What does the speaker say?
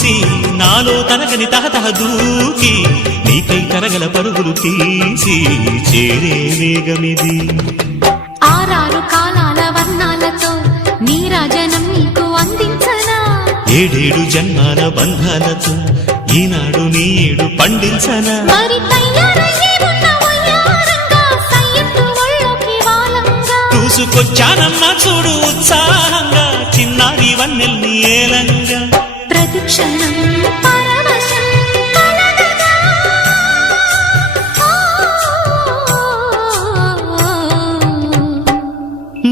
చూసి నాలో తరగని తహతహ దూకి నీకై తరగల పరుగులు తీసి చేరే వేగమిది. ఆరారు కాలాల వర్ణాలతో నీరాజనం నీకు అందించనా, ఏడేడు జన్మాల బంధాలతో ఈనాడు నీడు పండించనా. మరి తయారయ్యే ఉన్న వయ్యారంగా సయ్యత్తు ఒళ్ళోకి వాలంగా చూసుకొచ్చానమ్మా చూడు ఉత్సాహంగా చిన్నారి వన్నెల్ని ఏలంగా. ప్రతిక్షణం